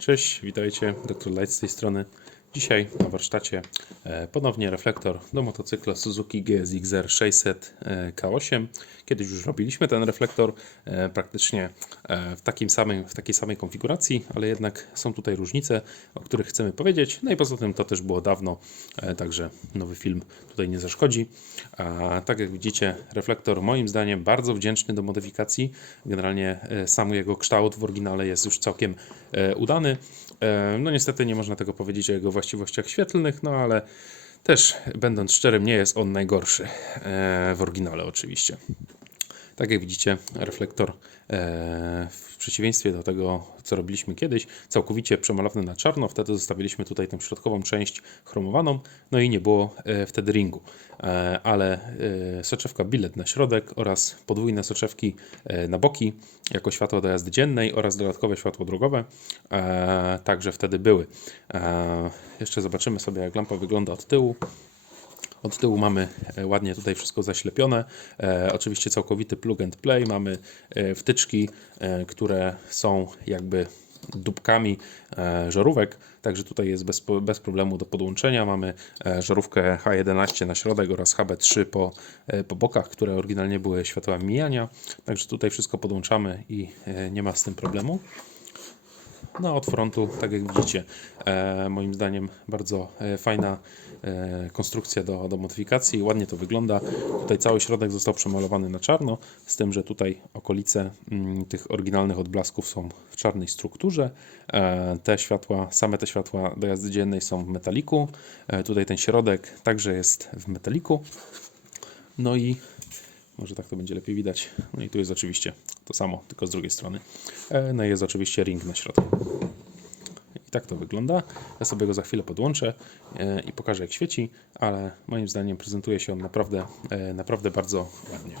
Cześć, witajcie, dr Light z tej strony. Dzisiaj na warsztacie e, ponownie reflektor do motocykla Suzuki GSX-R 600 e, K8. Kiedyś już robiliśmy ten reflektor e, praktycznie e, w, takim samym, w takiej samej konfiguracji, ale jednak są tutaj różnice, o których chcemy powiedzieć. No i poza tym to też było dawno, także nowy film tutaj nie zaszkodzi. A tak jak widzicie, reflektor moim zdaniem bardzo wdzięczny do modyfikacji. Generalnie sam jego kształt w oryginale jest już całkiem udany. No niestety nie można tego powiedzieć o jego właściwościach świetlnych, no ale też będąc szczerym, nie jest on najgorszy e, w oryginale oczywiście. Tak jak widzicie, reflektor e, w przeciwieństwie do tego, co robiliśmy kiedyś, całkowicie przemalowany na czarno. Wtedy zostawiliśmy tutaj tę środkową część chromowaną, no i nie było e, wtedy ringu. E, Ale soczewka bilet na środek oraz podwójne soczewki na boki jako światło do jazdy dziennej oraz dodatkowe światło drogowe także wtedy były. Jeszcze zobaczymy sobie, jak lampa wygląda od tyłu. Od tyłu mamy e, ładnie tutaj wszystko zaślepione. E, oczywiście całkowity plug and play. Mamy e, wtyczki, które są jakby dupkami żarówek, także tutaj jest bez, bez problemu do podłączenia. Mamy żarówkę H11 na środek oraz HB3 po, po bokach, które oryginalnie były światłami mijania. Także tutaj wszystko podłączamy i nie ma z tym problemu. No, od frontu, tak jak widzicie, e, moim zdaniem bardzo e, fajna e, konstrukcja do, do modyfikacji. Ładnie to wygląda. Tutaj cały środek został przemalowany na czarno, z tym, że tutaj okolice mm, tych oryginalnych odblasków są w czarnej strukturze. Te światła, same te światła do jazdy dziennej są w metaliku. Tutaj ten środek także jest w metaliku. No i może tak to będzie lepiej widać. No i tu jest oczywiście to samo, tylko z drugiej strony. E, No i jest oczywiście ring na środku. I tak to wygląda. Ja sobie go za chwilę podłączę e, i pokażę jak świeci, ale moim zdaniem prezentuje się on naprawdę, e, naprawdę bardzo ładnie.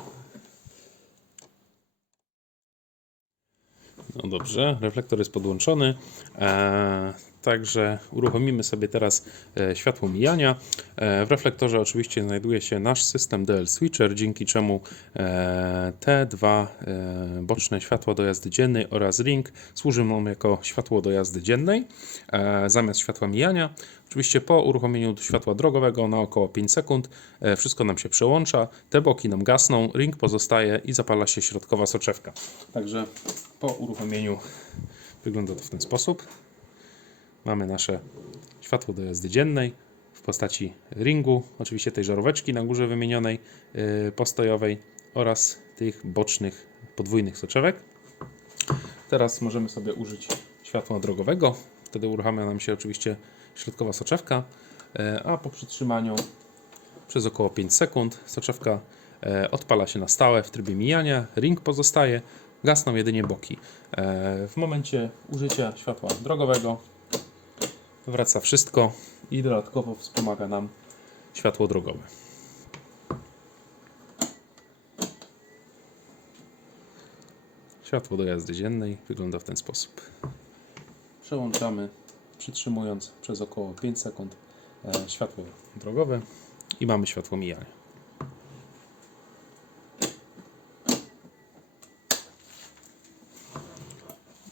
No dobrze, reflektor jest podłączony. E, także uruchomimy sobie teraz e, światło mijania. E, w reflektorze oczywiście znajduje się nasz system DL Switcher, dzięki czemu e, te dwa e, boczne światła do jazdy dziennej oraz ring służą nam jako światło do jazdy dziennej e, zamiast światła mijania. Oczywiście po uruchomieniu światła drogowego na około 5 sekund e, wszystko nam się przełącza, te boki nam gasną, ring pozostaje i zapala się środkowa soczewka. Także po uruchomieniu wygląda to w ten sposób. Mamy nasze światło do jazdy dziennej w postaci ringu, oczywiście tej żaróweczki na górze wymienionej yy, postojowej oraz tych bocznych podwójnych soczewek. Teraz możemy sobie użyć światła drogowego. Wtedy uruchamia nam się oczywiście środkowa soczewka, e, a po przytrzymaniu przez około 5 sekund soczewka e, odpala się na stałe w trybie mijania, ring pozostaje, gasną jedynie boki. E, W momencie użycia światła drogowego wraca wszystko i dodatkowo wspomaga nam światło drogowe. Światło do jazdy dziennej wygląda w ten sposób. Przełączamy, przytrzymując przez około 5 sekund e, światło drogowe i mamy światło mijania.